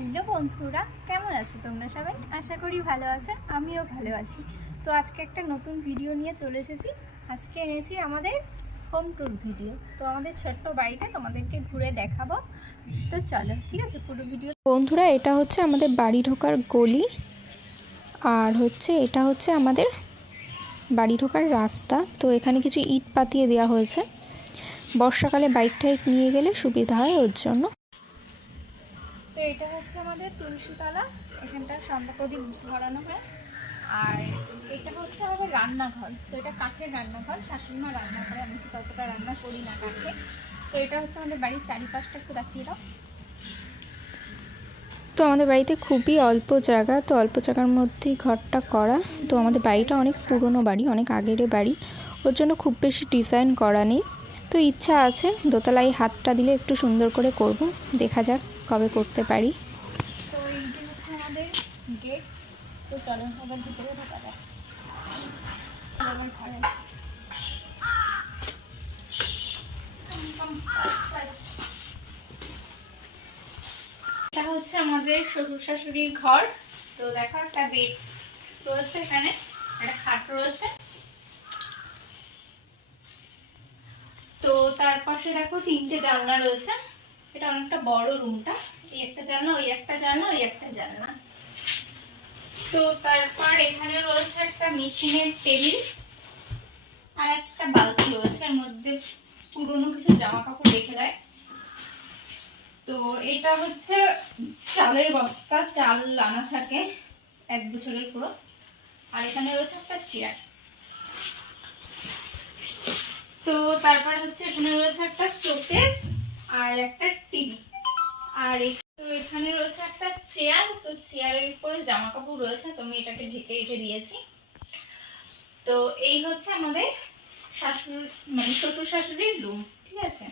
Hello বন্ধুরা, কেমন আছো তোমরা সবাই? আশা করি ভালো আছো, আমিও ভালো আছি। তো আজকে একটা নতুন ভিডিও নিয়ে চলে এসেছি। আজকে এনেছি আমাদের হোম ট্যুর ভিডিও। তো আমাদের ছোট্ট বাড়িটা তোমাদেরকে ঘুরে দেখাবো। তো চলো, ঠিক আছে, পুরো ভিডিও। বন্ধুরা, এটা হচ্ছে আমাদের বাড়ি ঢোকার গলি, আর এটা হচ্ছে আমাদের বাড়ি ঢোকার রাস্তা। তো এখানে কিছু ইট পাতিয়ে দেওয়া হয়েছে, বর্ষাকালে বাইক টাইক নিয়ে গেলে সুবিধা হয় ওর জন্য। তো এটা হচ্ছে আমাদের তুলসীতলা, এখানটা সন্ধ্যা প্রদীপ ধরানো হয়। আর এটা হচ্ছে আমাদের রান্নাঘর। তো এটা কাঠের রান্নাঘর, শাশুড়িমা রান্না করে, আমি কি ততটা রান্না করি না কাঠে। তো এটা হচ্ছে আমাদের বাড়ির চারিপাশটা একটু দেখিয়ে দাও। তো আমাদের বাড়িতে খুবই অল্প জায়গা, তো অল্প জায়গার মধ্যেই ঘরটা করা। তো আমাদের বাড়িটা অনেক পুরনো বাড়ি, অনেক আগের বাড়ি, ওর জন্য খুব বেশি ডিজাইন করা নেই। তো ইচ্ছা আছে দোতলায় হাতটা দিলে একটু সুন্দর করে করব, দেখা যাক কবে করতে পারি। তো এই যে হচ্ছে আমাদের গেট। তো চলো আবার ভিতরে ঢোকা যাক। এটা হচ্ছে আমাদের শ্বশুর শাশুড়ির ঘর। তো দেখো, একটা বেড রয়েছে, এখানে একটা খাট রয়েছে। তো তার পাশে দেখো তিনটে জানলা রয়েছে। এটা অনেকটা বড় রুমটা। এই একটা জানলা, ওই একটা জানলা, ওই একটা জানলা। তো তারপর এখানে রয়েছে একটা মেশিনের টেবিল আর একটা বালতি রয়েছে, এর মধ্যে পুরনো কিছু জামা কাপড় রেখে দেয়। তো এটা হচ্ছে চালের বস্তা, চাল আনা থাকে 1 বছরের পুরো। আর এখানে রয়েছে একটা চেয়ার। তো তারপর হচ্ছে এখানে রয়েছে একটা শোকেস আর একটা টিভি। আর তো এখানে রয়েছে একটা চেয়ার। তো চেয়ারের উপরে জামা কাপড় রয়েছে, তো আমি এটাকে ঢেকে রেখে দিয়েছি। তো এই হচ্ছে আমাদের শাশুড়ি, মানে শ্বশুর শাশুড়ির রুম, ঠিক আছে।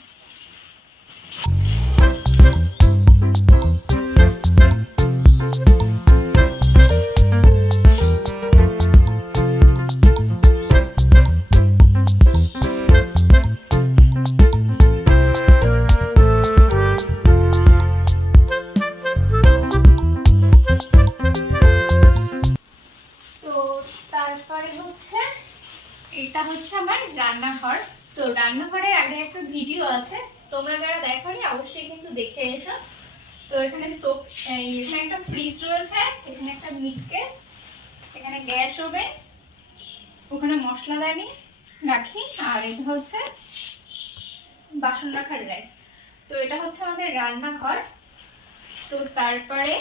এটা হচ্ছে আমার রান্নাঘর। তো রান্নাঘরের আগে একটা ভিডিও আছে, তোমরা যারা দেখোনি অবশ্যই কিন্তু দেখে এসো। তো এখানে এখানে একটা ফ্রিজ রয়েছে, এখানে একটা মিট কেস, এখানে গ্যাস ওভেন, ওখানে মশলাদানি রাখি, আর এটা হচ্ছে বাসন রাখার র্যাক। তো এটা হচ্ছে আমাদের রান্নাঘর। তো তারপরে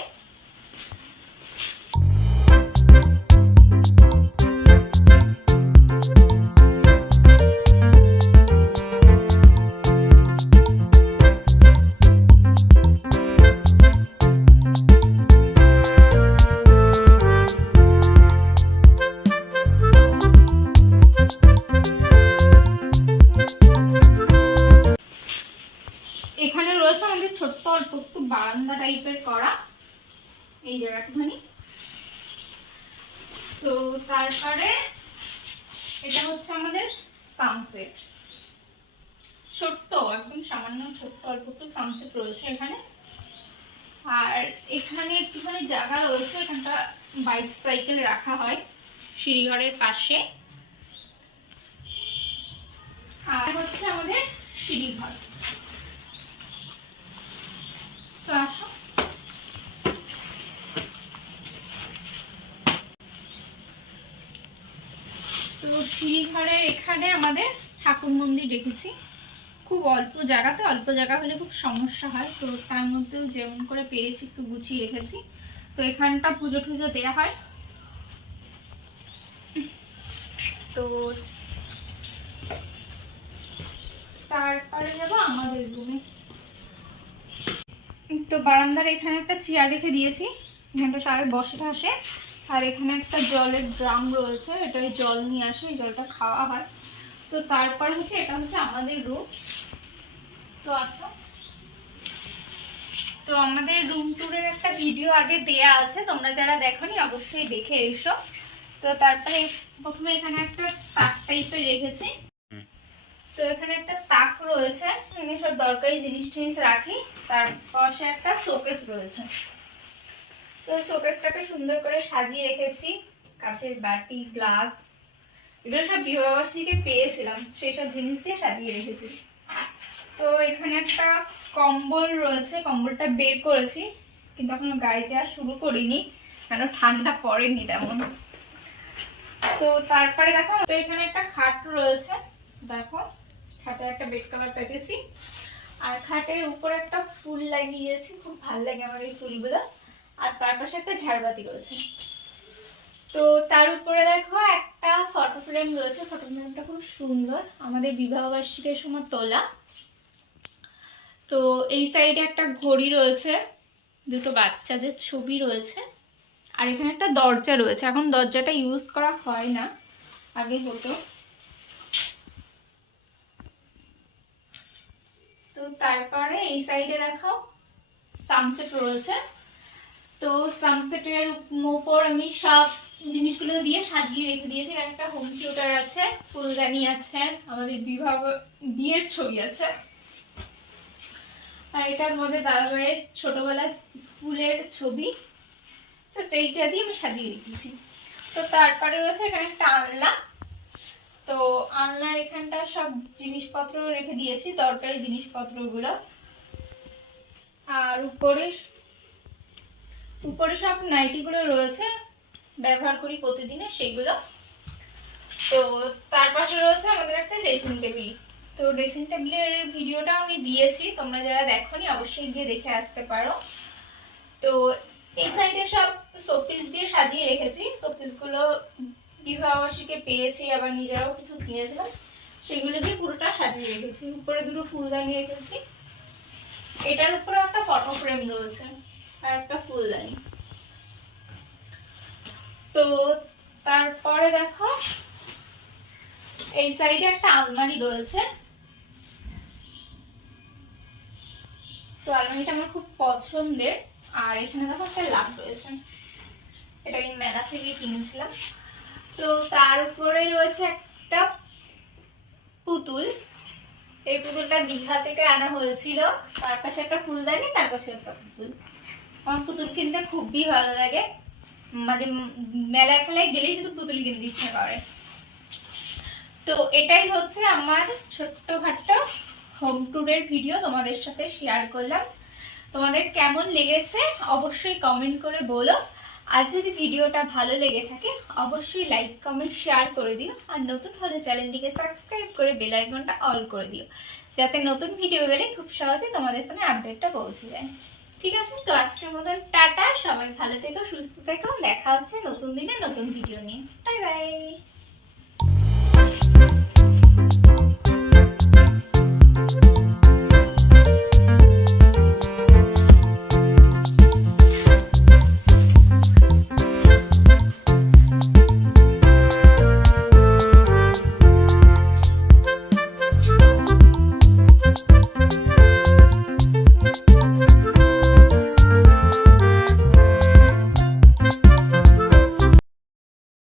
এখানে রয়েছে আমাদের ছোট্ট অল্প একটু বারান্দা টাইপের করা, এই জায়গাটুখানি। তো তারপরে এটা হচ্ছে আমাদের সানসেট, ছোট্ট একদম সামান্য ছোট্ট অল্প একটু সানসেট রয়েছে এখানে। আর এখানে একটুখানি জায়গা রয়েছে, এখানটা বাইক সাইকেল রাখা হয় সিঁড়িঘরের পাশে। আর হচ্ছে আমাদের সিঁড়িঘর। তো আসো, তো সিঁড়িঘরের এখানে আমাদের ঠাকুর মন্দির রেখেছি। খুব অল্প জায়গাতে, অল্প জায়গা হলে খুব সমস্যা হয়, তো তার মধ্যেও যেমন করে পেরেছি একটু গুছিয়ে রেখেছি। তো এখানটা পুজো টুজো দেওয়া হয়। তো তারপরে যাবো আমাদের রুমে। তো বারান্দার এখানে একটা চেয়ার রেখে দিয়েছি, এখানটা সবাই বসে আসে। আর এখানে একটা জলের ড্রাম রয়েছে, এটাই জল নিয়ে আসে, এই জলটা খাওয়া হয়। তো তারপর হচ্ছে এটা হচ্ছে আমাদের রুম। তো আসো, তো আমাদের রুম ট্যুরের একটা ভিডিও আগে দেয়া আছে, তোমরা যারা দেখোনি অবশ্যই দেখে এসো। তো তারপরে প্রথমে এখানে একটা তাক টাইপের রেখেছি। তো এখানে একটা তাক রয়েছে, এখানে সব দরকারি জিনিস টিনিস রাখি। তার পাশে একটা শোকেস রয়েছে। তো শোকেসটাকে সুন্দর করে সাজিয়ে রেখেছি, কাঁচের বাটি, গ্লাস, এগুলো সব বিবাহবার্ষিকীতে পেয়েছিলাম, সেই সব জিনিস দিয়ে সাজিয়ে রেখেছি। তো এখানে একটা কম্বল রয়েছে, কম্বলটা বের করেছি কিন্তু এখনো গায়ে দেওয়া শুরু করিনি কেন ঠান্ডা পড়েনি তেমন। তো তারপরে দেখো, তো এখানে একটা খাট রয়েছে, দেখো খাটে একটা বেড কভার পেতেছি, আর খাটের উপরে একটা ফুল লাগিয়েছি, খুব ভালো লাগে আমার এই ফুলগুলো। আর তার পাশে একটা ঝাড়বাতি রয়েছে। তো তার উপরে দেখো একটা ফটো ফ্রেম রয়েছে, ফটো ফ্রেমটা খুব সুন্দর, আমাদের বিবাহবার্ষিকীর সময় তোলা। তো এই সাইডে একটা ঘড়ি রয়েছে, দুটো বাচ্চাদের ছবি রয়েছে, আর এখানে একটা দরজা রয়েছে, এখন দরজাটা ইউজ করা হয় না, আগে হতো। তো তারপরে এই সাইডে দেখো সানসেট রয়েছে। তো সানসেটের উপর আমি সব জিনিসগুলো দিয়ে সাজিয়ে রেখে দিয়েছি। আর একটা হোম থিয়েটার আছে, ফুলদানি আছে, আমাদের বিয়ের ছবি আছে, আর এটার মধ্যে দাদাভাইয়ের ছোটবেলার স্কুলের ছবি, এইটা দিয়ে আমি সাজিয়ে রেখেছি। তো তারপরে রয়েছে এখানে একটা আলনা, তো আলনার এখানটা সব জিনিসপত্র রেখে দিয়েছি, দরকারি জিনিসপত্রগুলো। আর উপরে সব নাইটিগুলো রয়েছে, ব্যবহার করি প্রতিদিনে সেগুলো। তো তার পাশে রয়েছে আমাদের একটা ড্রেসিং টেবিল। তো ড্রেসিং টেবিলের ভিডিওটা আমি দিয়েছি, তোমরা যারা দেখোনি অবশ্যই গিয়ে দেখে আসতে পারো। তো এই সাইডে সব শোপিস দিয়ে সাজিয়ে রেখেছি, শোপিসগুলো বিবাহবার্ষিকীতে পেয়েছি, আবার নিজেরাও কিছু কিনেছিলাম, সেগুলো দিয়ে পুরোটা সাজিয়ে রেখেছি। উপরে দুটো ফুলদানি রেখেছি, এটার উপরে একটা ফটো ফ্রেম রয়েছে আর একটা ফুলদানি। তো তারপরে দেখো এই সাইডে একটা আলমারি রয়েছে, তো আলমারিটা আমার খুব পছন্দের। আর এখানে দেখো একটা লাভ রয়েছে, এটা আমি মেলা থেকে কিনেছিলাম। তো তার উপরে রয়েছে একটা পুতুল, এই পুতুলটা দীঘা থেকে আনা হয়েছিল, তার পাশে একটা ফুলদানি, তার পাশে একটা পুতুল। আমার পুতুল কিনতে খুবই ভালো লাগে, মাঝে মেলা খেলায় গেলেই শুধু পুতুল কিনতে ইচ্ছে করে। তো এটাই হচ্ছে আমার ছোট্টখাট্টো হোম ট্যুরের ভিডিও, তোমাদের সাথে শেয়ার করলাম। তোমাদের কেমন লেগেছে অবশ্যই কমেন্ট করে বলো। আর যদি ভিডিওটা ভালো লেগে থাকে অবশ্যই লাইক, কমেন্ট, শেয়ার করে দিও। আর নতুন হলে চ্যানেলটিকে সাবস্ক্রাইব করে বেল আইকনটা অল করে দিও, যাতে নতুন ভিডিও গেলে খুব সহজে তোমাদের ফোনে আপডেটটা পৌঁছে যায়। ঠিক আছে, তো আজকের মতন টাটা, সবাই ভালো থেকো, সুস্থ থেকো, দেখা হচ্ছে নতুন দিনে নতুন ভিডিও নিয়ে। Bye bye.